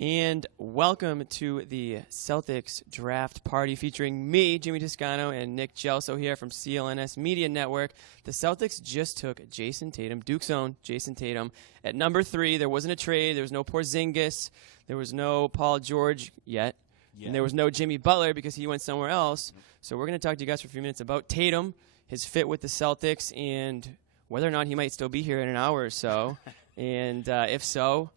And welcome to the Celtics draft party featuring me, Jimmy Toscano, and Nick Gelso here from CLNS Media Network. The Celtics just took Jayson Tatum, Duke's own Jayson Tatum, at number 3. There wasn't a trade. There was no Porzingis. There was no Paul George yet. And there was no Jimmy Butler because he went somewhere else. So we're going to talk to you guys for a few minutes about Tatum, his fit with the Celtics, and whether or not he might still be here in an hour or so. And if so,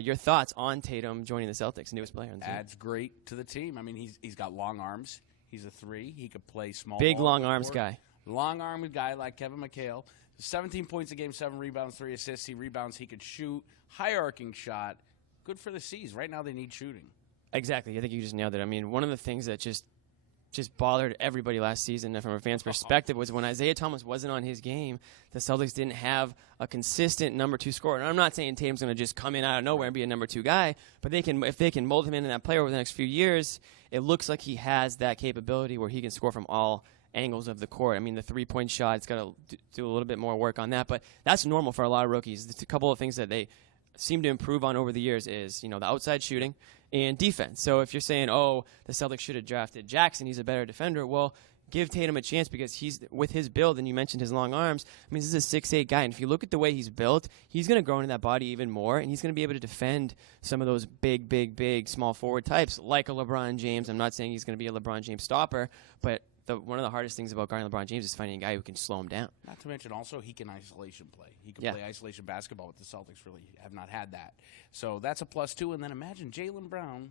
your thoughts on Tatum joining the Celtics, newest player on the team. Adds great to the team. I mean, he's got long arms. He's a 3. He could play small. Big ball long arms guy. Long armed guy like Kevin McHale. 17 points a game, 7 rebounds, 3 assists. He rebounds. He could shoot. High arcing shot. Good for the C's. Right now they need shooting. Exactly. I think you just nailed it. I mean, one of the things that just bothered everybody last season from a fan's perspective was when Isaiah Thomas wasn't on his game, the Celtics didn't have a consistent number 2 scorer. And I'm not saying Tatum's going to just come in out of nowhere and be a number 2 guy, but if they can mold him into that player over the next few years, it looks like he has that capability where he can score from all angles of the court. I mean, the three-point shot, it's got to do a little bit more work on that, but that's normal for a lot of rookies. There's a couple of things that they seem to improve on over the years is, the outside shooting and defense. So if you're saying, oh, the Celtics should have drafted Jackson, he's a better defender, well, give Tatum a chance because he's with his build, and you mentioned his long arms. I mean, this is a 6'8" guy, and if you look at the way he's built, he's going to grow into that body even more, and he's going to be able to defend some of those big small forward types like a LeBron James. I'm not saying he's going to be a LeBron James stopper, but one of the hardest things about guarding LeBron James is finding a guy who can slow him down. Not to mention also he can isolation play. He can play isolation basketball, but the Celtics really have not had that. So that's a plus 2. And then imagine Jaylen Brown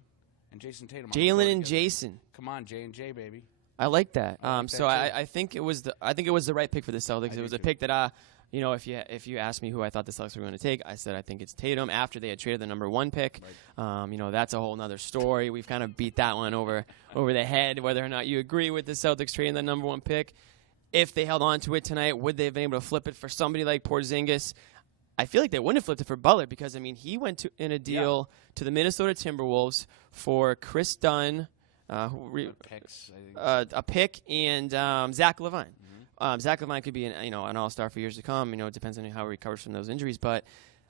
and Jayson Tatum. Jaylen and Jayson. Come on, J&J, baby. I like that. I think it was the right pick for the Celtics. It was a pick that if you asked me who I thought the Celtics were going to take, I said I think it's Tatum after they had traded the number 1 pick. Right. That's a whole other story. We've kind of beat that one over the head, whether or not you agree with the Celtics trading the number 1 pick. If they held on to it tonight, would they have been able to flip it for somebody like Porzingis? I feel like they wouldn't have flipped it for Butler because, he went in a deal to the Minnesota Timberwolves for Chris Dunn, a pick, and Zach LaVine. Zach LaVine could be an all-star for years to come. It depends on how he recovers from those injuries. But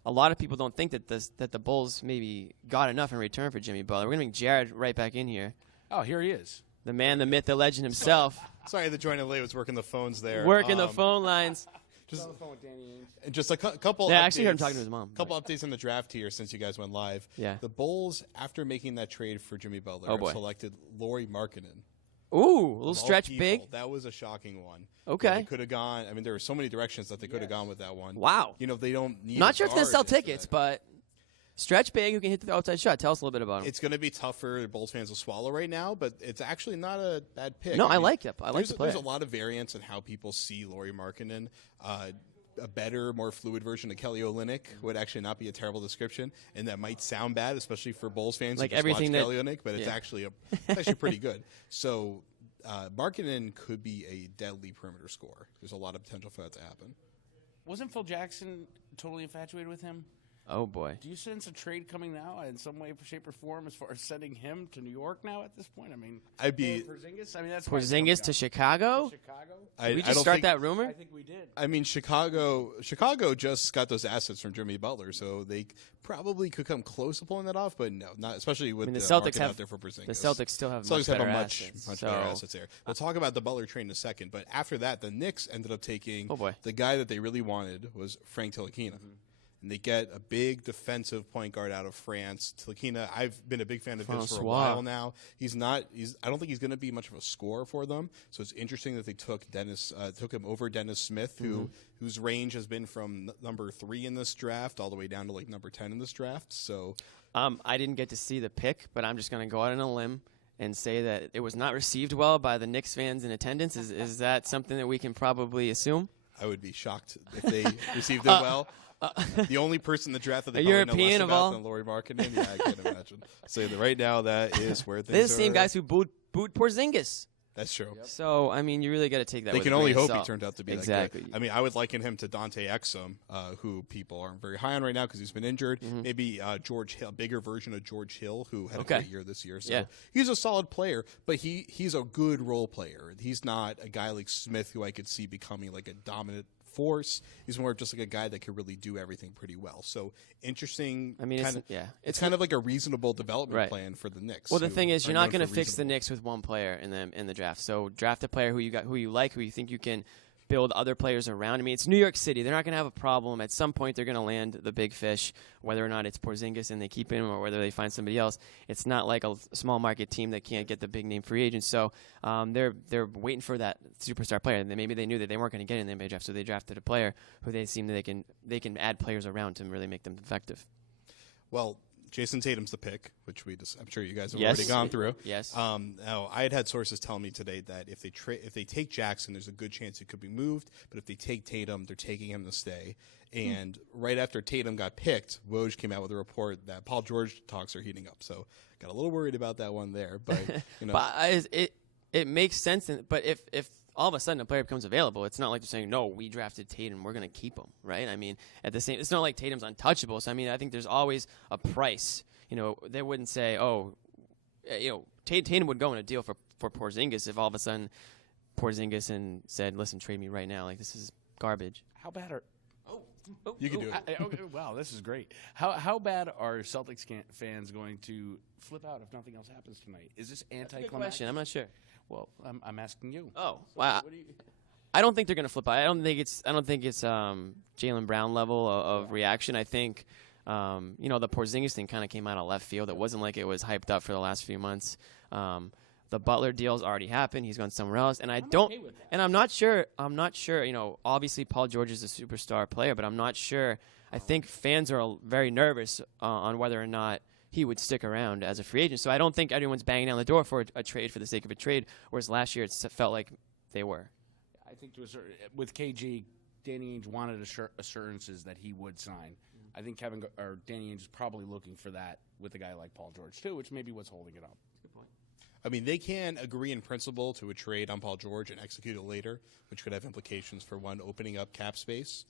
a lot of people don't think that the Bulls maybe got enough in return for Jimmy Butler. We're going to bring Jared right back in here. Oh, here he is. The man, the myth, the legend himself. Sorry, the joint late was working the phones there. Working the phone lines. Just a couple. Yeah, I actually heard him talking to his mom. Couple updates on the draft here since you guys went live. Yeah. The Bulls, after making that trade for Jimmy Butler, selected Lauri Markkanen. Ooh, a little stretch big. That was a shocking one. Okay. They could have gone. I mean, there were so many directions that they could have gone with that one. Wow. They don't need. Not sure it's going to sell tickets, but stretch big who can hit the outside shot. Tell us a little bit about him. It's going to be tough for Bulls fans to swallow right now, but it's actually not a bad pick. No, I like it. I like the player. There's a lot of variance in how people see Lauri Markkanen. A better, more fluid version of Kelly Olynyk would actually not be a terrible description, and that might sound bad, especially for Bulls fans like who just everything watch Kelly Olynyk, but it's actually pretty good. So Markkanen could be a deadly perimeter scorer. There's a lot of potential for that to happen. Wasn't Phil Jackson totally infatuated with him? Oh, boy. Do you sense a trade coming now in some way, shape, or form as far as sending him to New York now at this point? I mean, I'd be Porzingis? I mean, that's Porzingis to Chicago? Did we just start that rumor? I think we did. I mean, Chicago just got those assets from Jimmy Butler, so they probably could come close to pulling that off, but no, not especially with the Celtics out there for Porzingis. The Celtics still have much better better assets there. We'll talk about the Butler trade in a second, but after that, the Knicks ended up taking the guy that they really wanted was Frank Ntilikina. And they get a big defensive point guard out of France. Ntilikina, I've been a big fan of his for a while now. I don't think he's going to be much of a scorer for them. So it's interesting that they took him over Dennis Smith, whose range has been from number 3 in this draft all the way down to like number 10 in this draft. So I didn't get to see the pick, but I'm just going to go out on a limb and say that it was not received well by the Knicks fans in attendance. Is that something that we can probably assume? I would be shocked if they received it well. The only person in the draft that they probably European know less about than Lauri Markkanen. Yeah, I can't imagine. So right now, that is where things They're the same guys who booed Porzingis. That's true. Yep. So, I mean, you really got to take that They with can a only grain of hope he salt. turned out to be exactly. that good. I mean, I would liken him to Dante Exum, who people aren't very high on right now because he's been injured. Maybe George Hill, bigger version of George Hill, who had a great year this year. So he's a solid player, but he's a good role player. He's not a guy like Smith who I could see becoming like a dominant force. He's more of just like a guy that could really do everything pretty well. So interesting. I mean, it's kind of like a reasonable development plan for the Knicks. Well, the thing is, you're not going to fix the Knicks with one player in the draft. So draft a player who you like, who you think you can build other players around. I mean, it's New York City. They're not going to have a problem. At some point, they're going to land the big fish, whether or not it's Porzingis and they keep him or whether they find somebody else. It's not like a small market team that can't get the big name free agents. So they're waiting for that superstar player. And maybe they knew that they weren't going to get in the NBA draft, so they drafted a player who they seem that they can add players around to really make them effective. Well, Jayson Tatum's the pick, which I'm sure you guys have already gone through. Yes. Now, I had sources telling me today that if they take Jackson, there's a good chance he could be moved. But if they take Tatum, they're taking him to stay. And right after Tatum got picked, Woj came out with a report that Paul George talks are heating up. So got a little worried about that one there. But but it makes sense. But if all of a sudden a player becomes available, it's not like they're saying, no, we drafted Tatum, we're going to keep him, right? I mean, it's not like Tatum's untouchable. So, I mean, I think there's always a price. They wouldn't say, Tatum would go in a deal for Porzingis if all of a sudden Porzingis said, listen, trade me right now. Like, this is garbage. How bad are... You can do it. Wow, this is great. How bad are Celtics fans going to flip out if nothing else happens tonight? Is this anticlimactic? That's a good question. I'm not sure. Well, I'm asking you. Oh, wow. I don't think they're going to flip out. I don't think it's Jaylen Brown level of reaction. I think the Porzingis thing kind of came out of left field. It wasn't like it was hyped up for the last few months. The Butler deal's already happened. He's gone somewhere else, and I'm not sure. Obviously Paul George is a superstar player, but I'm not sure. I think fans are very nervous on whether or not he would stick around as a free agent. So I don't think everyone's banging down the door for a trade for the sake of a trade, whereas last year it felt like they were. I think with KG, Danny Ainge wanted assurances that he would sign. I think Danny Ainge is probably looking for that with a guy like Paul George too, which may be what's holding it up. Good point. I mean, they can agree in principle to a trade on Paul George and execute it later, which could have implications for one, opening up cap space.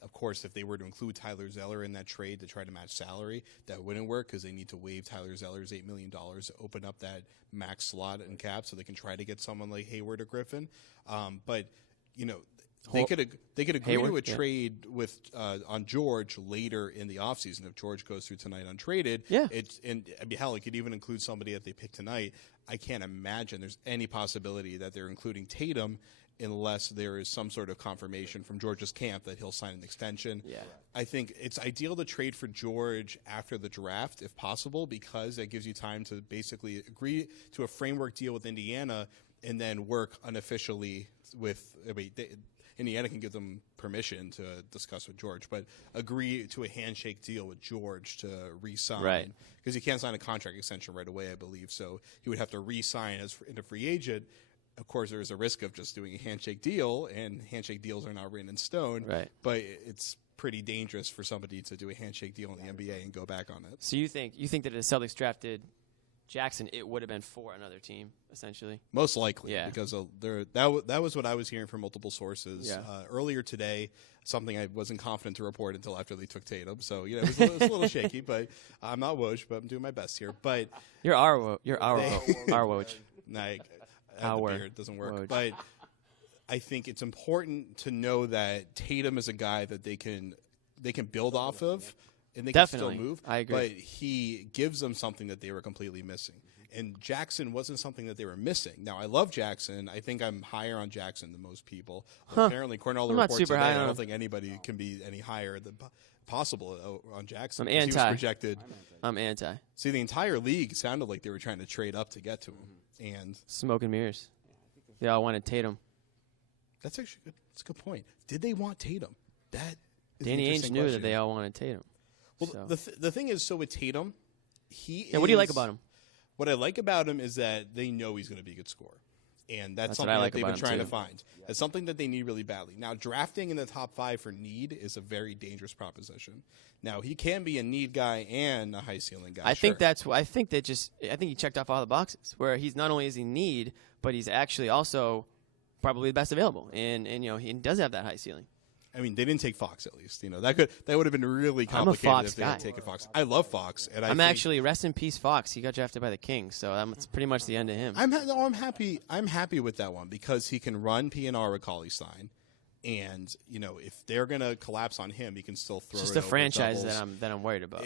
Of course, if they were to include Tyler Zeller in that trade to try to match salary, that wouldn't work because they need to waive Tyler Zeller's $8 million to open up that max slot in cap so they can try to get someone like Hayward or Griffin. They could agree to a trade with on George later in the offseason if George goes through tonight untraded. Yeah. Hell, it could even include somebody that they pick tonight. I can't imagine there's any possibility that they're including Tatum unless there is some sort of confirmation from George's camp that he'll sign an extension. Yeah. I think it's ideal to trade for George after the draft if possible because that gives you time to basically agree to a framework deal with Indiana and then work unofficially with Indiana can give them permission to discuss with George, but agree to a handshake deal with George to re-sign. Right. Because he can't sign a contract extension right away, I believe. So he would have to re-sign as a free agent. Of course, there is a risk of just doing a handshake deal, and handshake deals are not written in stone. Right. But it's pretty dangerous for somebody to do a handshake deal in the NBA and go back on it. So you think that if the Celtics drafted Jackson, it would have been for another team, essentially? Most likely, yeah. Because that was what I was hearing from multiple sources. Yeah. Earlier today, something I wasn't confident to report until after they took Tatum. So, it was a little shaky, but I'm not Woj, but I'm doing my best here. But You're our Woj. It doesn't work. Woj. But I think it's important to know that Tatum is a guy that they can build off of. And they Definitely. can still move. I agree. But he gives them something that they were completely missing. And Jackson wasn't something that they were missing. Now, I love Jackson. I think I'm higher on Jackson than most people. Apparently, Cornell reports today, I don't think anybody can be any higher than possible on Jackson. I'm anti. He was projected. I'm anti. See, the entire league sounded like they were trying to trade up to get to him. And smoke and mirrors. They all wanted Tatum. That's actually good. That's a good point. Did they want Tatum? That is Danny an Ainge interesting knew question. that they all wanted Tatum. Well, so. the thing is, so with Tatum, what do you like about him? What I like about him is that they know he's going to be a good scorer. And that's something like that they've been trying too. to find. It's something that they need really badly. Now, drafting in the top 5 for need is a very dangerous proposition. Now, he can be a need guy and a high ceiling guy. I think he checked off all the boxes where he's not only is he need, but he's actually also probably the best available. And he does have that high ceiling. I mean, they didn't take Fox at least. That would have been really complicated Fox if they guy. had taken Fox. I love Fox, and I'm actually rest in peace, Fox. He got drafted by the Kings, so that's pretty much the end of him. I'm happy. I'm happy with that one because he can run PNR with Cauley-Stein, And if they're gonna collapse on him, he can still throw. It's it just a over franchise doubles. that I'm worried about.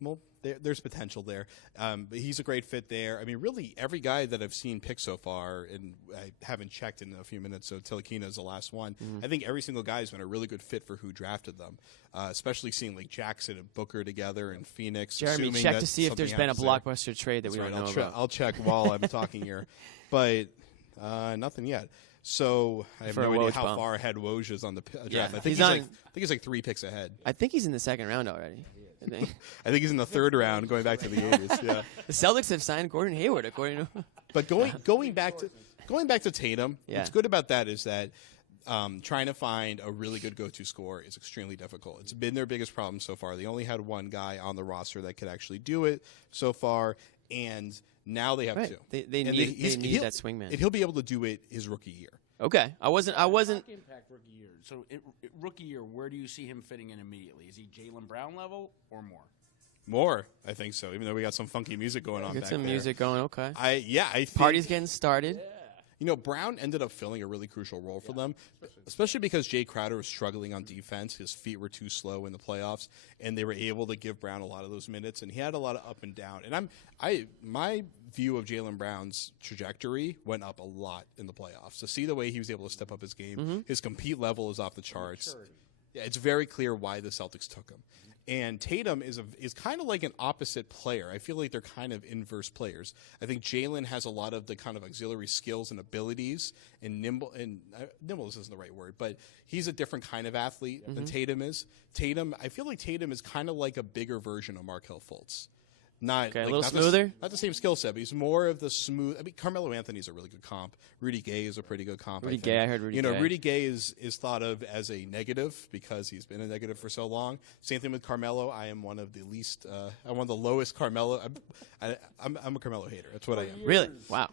Well, there's potential there, but he's a great fit there. I mean, really, every guy that I've seen pick so far, and I haven't checked in a few minutes, so Tilakina is the last one. I think every single guy has been a really good fit for who drafted them, especially seeing like Jackson and Booker together in Phoenix. Jeremy, check to see if there's been a blockbuster trade that we don't know about. I'll check while I'm talking here, but nothing yet. So I have no idea how far ahead Woj is on the draft. Yeah. I think he's like 3 picks ahead. I think he's in the second round already. I think he's in the 3rd round, going back to the 80s. Yeah. The Celtics have signed Gordon Hayward, according to. But going back to Tatum, what's good about that is that trying to find a really good go-to scorer is extremely difficult. It's been their biggest problem so far. They only had one guy on the roster that could actually do it so far, and now they have two. They need that swingman. And he'll be able to do it his rookie year. Okay, I wasn't. Impact rookie year. So rookie year, where do you see him fitting in immediately? Is he Jaylen Brown level or more? More, I think so. Even though we got some funky music going on. Get back some there. music going. Okay. I think Party's getting started. Yeah. Brown ended up filling a really crucial role for them, especially because Jay Crowder was struggling on defense. His feet were too slow in the playoffs, and they were able to give Brown a lot of those minutes, and he had a lot of up and down. And my view of Jaylen Brown's trajectory went up a lot in the playoffs. To see the way he was able to step up his game, his compete level is off the charts. Yeah, it's very clear why the Celtics took him. And Tatum is kind of like an opposite player. I feel like they're kind of inverse players. I think Jaylen has a lot of the kind of auxiliary skills and abilities, and nimbleness isn't the right word, but he's a different kind of athlete than Tatum is. I feel like Tatum is kind of like a bigger version of Markelle Fultz. A little smoother? Not the same skill set, but he's more of the smooth. I mean, Carmelo Anthony's a really good comp. Rudy Gay is a pretty good comp. I heard Rudy Gay. Rudy Gay is thought of as a negative because he's been a negative for so long. Same thing with Carmelo. I am one of the least. I'm one of the lowest Carmelo. I'm a Carmelo hater. That's what I am. Really? Wow.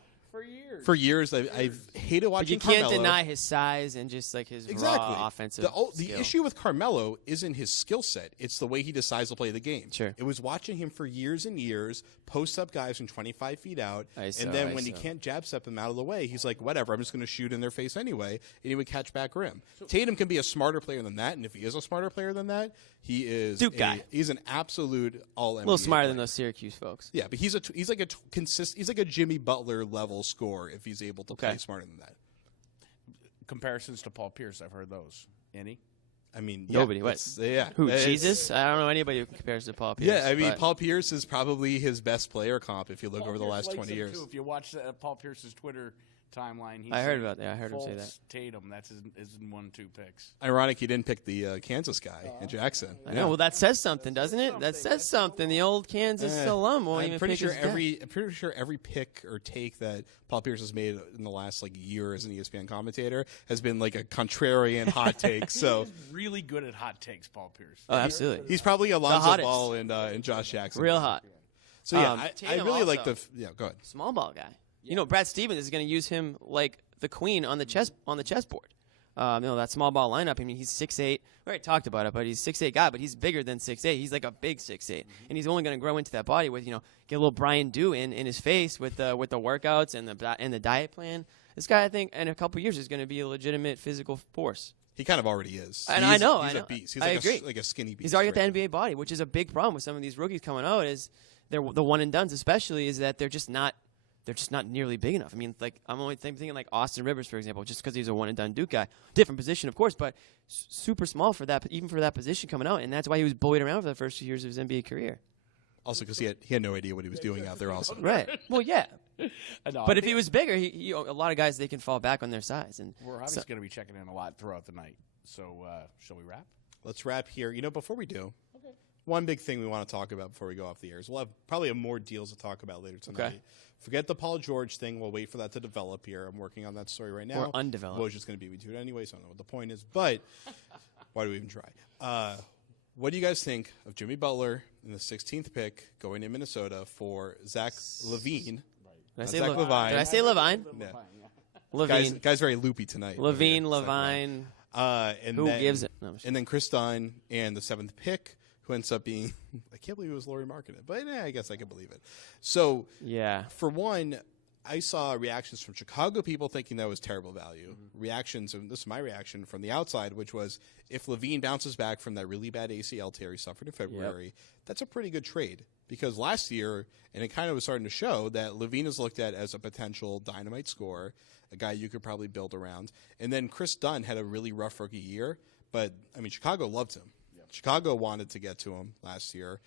For years, I've hated watching But you can't Carmelo. deny his size and just like his raw offensive The skill. issue with Carmelo isn't his skill set. It's the way he decides to play the game. Sure. It was watching him for years and years post up guys from 25 feet out, and then when he can't jab step them out of the way, he's like, whatever, I'm just going to shoot in their face anyway, and he would catch back rim. Tatum can be a smarter player than that, and if he is a smarter player than that, he is Duke guy. He's an absolute all-NBA a little smarter player. than those Syracuse folks. Yeah, but he's like a Jimmy Butler level scorer if he's able to play smarter than that. Comparisons to Paul Pierce, I've heard those. Any? I mean, nobody. What? Who? Jesus? I don't know anybody who compares to Paul Pierce. Yeah, I mean, Paul Pierce is probably his best player comp if you look over the last 20 years. Too. If you watch Paul Pierce's Twitter timeline, I heard about that. I heard him say that. Tatum, that's his 1-2 picks. Ironic he didn't pick the Kansas guy in Jackson. I know. Well, that says something, doesn't it? That says something. The old Kansas alum won't even pick his guy. I'm pretty sure every pick or take that Paul Pierce has made in the last year as an ESPN commentator has been like a contrarian hot take. So he's really good at hot takes, Paul Pierce. Oh, absolutely. He's probably Alonzo Ball and Josh Jackson. Real hot. So yeah, I really like the go ahead. Small ball guy. Yeah. Brad Stevens is going to use him like the queen on the chessboard. That small ball lineup. I mean, he's 6'8". We already talked about it, but he's 6'8" guy, but he's bigger than 6'8". He's like a big 6'8", and he's only going to grow into that body with get a little Brian Dew in his face with the workouts and the diet plan. This guy, I think, in a couple years is going to be a legitimate physical force. He kind of already is. And I know. He's a beast. He's like a skinny beast. He's already got the NBA body, which is a big problem with some of these rookies coming out. Is they're the one and dones, especially, is that they're just not nearly big enough. I mean, I'm only thinking like Austin Rivers, for example, just because he's a one and done Duke guy. Different position, of course, but super small for that, even for that position coming out, and that's why he was bullied around for the first 2 years of his NBA career. Also, because he had no idea what he was doing out there. Also, right? Well, yeah. But if he was bigger, a lot of guys, they can fall back on their size. And we're obviously going to be checking in a lot throughout the night. So, shall we wrap? Let's wrap here. Before we do, one big thing we want to talk about before we go off the air is we'll have probably more deals to talk about later tonight. Okay. Forget the Paul George thing. We'll wait for that to develop here. I'm working on that story right now. Or undeveloped. Woj is going to be with you anyway, so I don't know what the point is. But why do we even try? What do you guys think of Jimmy Butler in the 16th pick going to Minnesota for Zach LaVine? Did I say Levine? Yeah. Levine. Guy's very loopy tonight. Levine. Who gives it? No, and then Chris Dunn and the 7th pick, who ends up being, I can't believe it was Lauri Markkanen, but I guess I can believe it. So, yeah. For one, I saw reactions from Chicago people thinking that was terrible value. Reactions, and this is my reaction from the outside, which was if LaVine bounces back from that really bad ACL tear he suffered in February, that's a pretty good trade. Because last year, and it kind of was starting to show, that LaVine is looked at as a potential dynamite scorer, a guy you could probably build around. And then Chris Dunn had a really rough rookie year, but, I mean, Chicago loved him. Chicago wanted to get to him last year.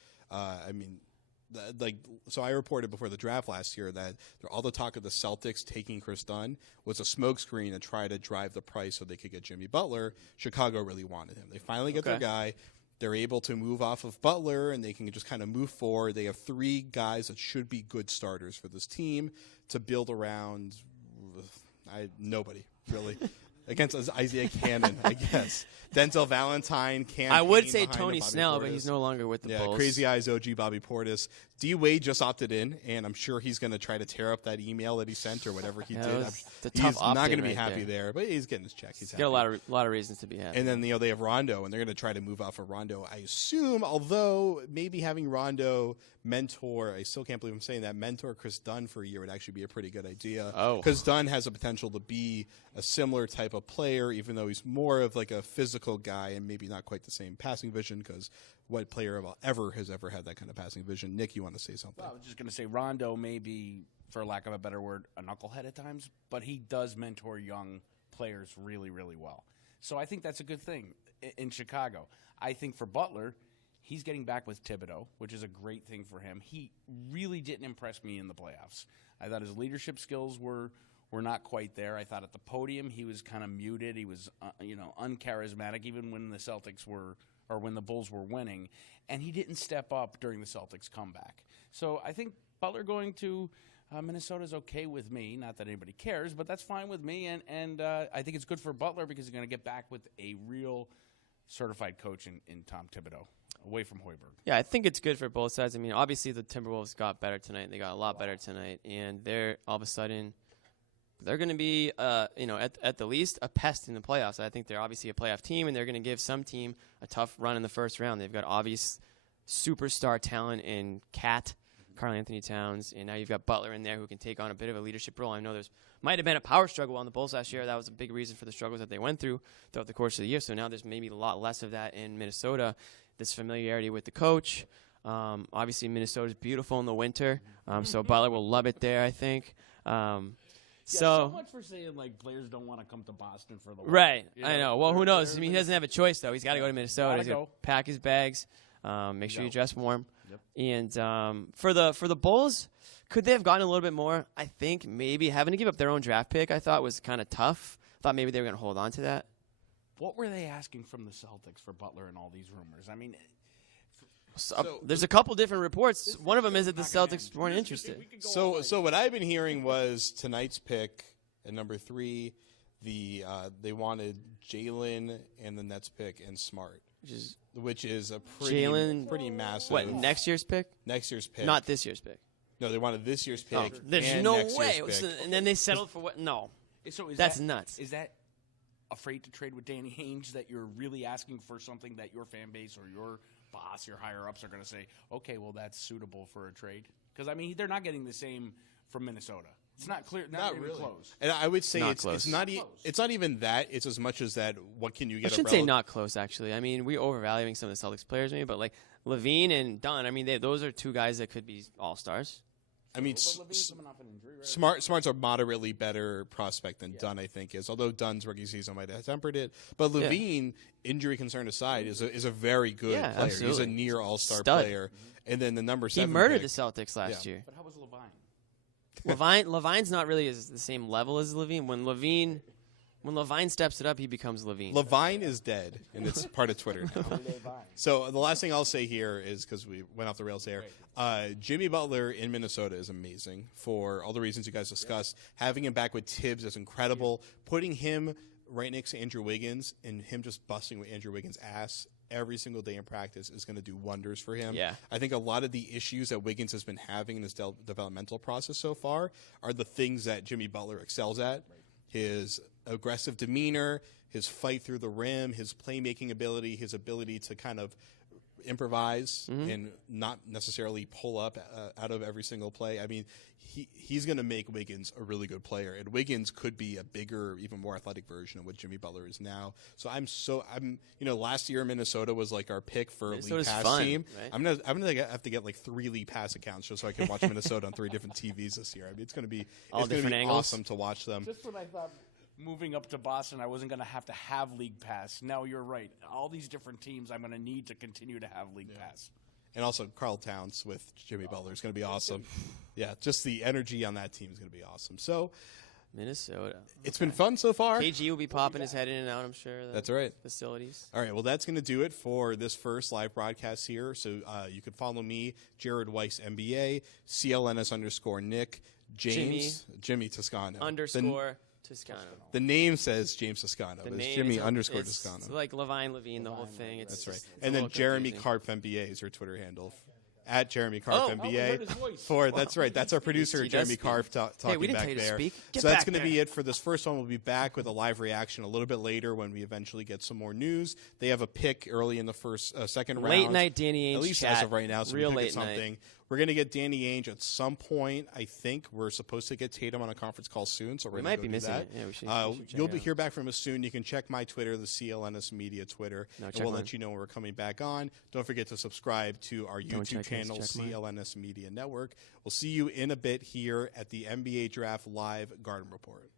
So I reported before the draft last year that all the talk of the Celtics taking Chris Dunn was a smokescreen to try to drive the price so they could get Jimmy Butler. Chicago really wanted him. They finally get their guy. They're able to move off of Butler, and they can just kind of move forward. They have 3 guys that should be good starters for this team to build around. Nobody, really. Against Isaiah Cannon, I guess. Denzel Valentine, Cam I would Payne say behind Tony Bobby Snell, Portis. but he's no longer with the Bulls. Crazy Eyes OG Bobby Portis. D-Wade just opted in, and I'm sure he's going to try to tear up that email that he sent or whatever he did. He's not going to be happy there, but he's getting his check. He's got a lot of reasons to be happy. And then they have Rondo, and they're going to try to move off of Rondo, I assume, although maybe having Rondo mentor, I still can't believe I'm saying that, mentor Chris Dunn for a year would actually be a pretty good idea. Because Dunn has a potential to be a similar type of player, even though he's more of like a physical guy and maybe not quite the same passing vision, because what player has ever had that kind of passing vision? Nick, you want to say something? Well, I was just going to say Rondo may be, for lack of a better word, a knucklehead at times, but he does mentor young players really, really well. So I think that's a good thing in Chicago. I think for Butler, he's getting back with Thibodeau, which is a great thing for him. He really didn't impress me in the playoffs. I thought his leadership skills were not quite there. I thought at the podium he was kind of muted. He was uncharismatic, even when the Celtics were, or when the Bulls were winning, and he didn't step up during the Celtics comeback. So I think Butler going to Minnesota is okay with me. Not that anybody cares, but that's fine with me. And I think it's good for Butler because he's going to get back with a real certified coach in Tom Thibodeau, away from Hoiberg. Yeah, I think it's good for both sides. I mean, obviously the Timberwolves got better tonight. They got a lot better tonight, and they're all of a sudden they're going to be, at the least, a pest in the playoffs. I think they're obviously a playoff team, and they're going to give some team a tough run in the first round. They've got obvious superstar talent in Cat, Karl Anthony Towns, and now you've got Butler in there who can take on a bit of a leadership role. I know there's might have been a power struggle on the Bulls last year. That was a big reason for the struggles that they went through throughout the course of the year. So now there's maybe a lot less of that in Minnesota. This familiarity with the coach. Obviously, Minnesota's beautiful in the winter, so Butler will love it there, I think. So much for saying like players don't want to come to Boston for the winter. Right. I know. Well, who knows? I mean, he doesn't have a choice though. He's got to go to Minnesota. He's got to pack his bags. Make sure you dress warm. Yep. And for the Bulls, could they have gotten a little bit more? I think maybe having to give up their own draft pick. I thought was kind of tough. Thought maybe they were going to hold on to that. What were they asking from the Celtics for Butler and all these rumors? I mean. There's a couple different reports. One of them is that the Celtics weren't interested. So what I've been hearing was tonight's pick at number 3, they wanted Jalen and the Nets pick and Smart, which is a pretty massive. What, next year's pick? Next year's pick, not this year's pick. No, they wanted this year's pick. Oh, there's and no next way. year's pick. And then they settled for what? No. So that's nuts. Is that afraid to trade with Danny Ainge, that you're really asking for something that your fan base or your boss, your higher-ups are going to say, okay, well, that's suitable for a trade? Because, I mean, they're not getting the same from Minnesota. It's not clear. Not really close. And I would say it's not even that. It's as much as that, what can you get? I shouldn't say not close, actually. I mean, we're overvaluing some of the Celtics players, maybe, but like LaVine and Dunn, I mean, those are two guys that could be all-stars. I mean, Smart's a moderately better prospect than Dunn, I think, is. Although Dunn's rookie season might have tempered it, but LaVine, injury concern aside, is a very good player. Absolutely. He's a near all-star player. And then the number 7 he murdered the Celtics last year. But how was LaVine? LaVine's not really the same level as LaVine. When LaVine steps it up, he becomes LaVine. LaVine is dead, and it's part of Twitter now. So the last thing I'll say here is, because we went off the rails there, Jimmy Butler in Minnesota is amazing for all the reasons you guys discussed. Having him back with Tibbs is incredible. Putting him right next to Andrew Wiggins and him just busting with Andrew Wiggins' ass every single day in practice is going to do wonders for him. Yeah. I think a lot of the issues that Wiggins has been having in his developmental process so far are the things that Jimmy Butler excels at. His aggressive demeanor, his fight through the rim, his playmaking ability, his ability to kind of improvise and not necessarily pull up out of every single play. I mean, he's going to make Wiggins a really good player, and Wiggins could be a bigger, even more athletic version of what Jimmy Butler is now. So last year Minnesota was like our pick for a league pass team. Right? I'm gonna have to get like 3 league pass accounts just so I can watch Minnesota on 3 different TVs this year. I mean, it's going to be awesome to watch them. Just when I thought moving up to Boston, I wasn't going to have league pass. Now you're right. All these different teams, I'm going to need to continue to have league pass. And also Karl Towns with Jimmy Butler is going to be awesome. Yeah, just the energy on that team is going to be awesome. So Minnesota. It's been fun so far. KG will be popping his head in and out, I'm sure. That's right. Facilities. All right, well, that's going to do it for this first live broadcast here. So you can follow me, Jared Weiss, NBA, CLNS_Nick, Jimmy Toscano. Toscano. The name says James Toscano. It's Jimmy _Toscano. It's like Levine, the whole thing. That's right. And then Jeremy Karpf NBA is your Twitter handle. At Jeremy Karpf NBA. That's right. That's our producer, Jeremy Karpf, talking back there. So that's going to be it for this first one. We'll be back with a live reaction a little bit later when we eventually get some more news. They have a pick early in the second round. Late night Danny Ainge at least chat. as of right now. So Real we late something. Night. We're going to get Danny Ainge at some point. I think we're supposed to get Tatum on a conference call soon, so we're going to go do that. Yeah, we should you'll hear back from us soon. You can check my Twitter, the CLNS Media Twitter, and we'll let you know when we're coming back on. Don't forget to subscribe to our YouTube channel, CLNS Media Network. We'll see you in a bit here at the NBA Draft Live Garden Report.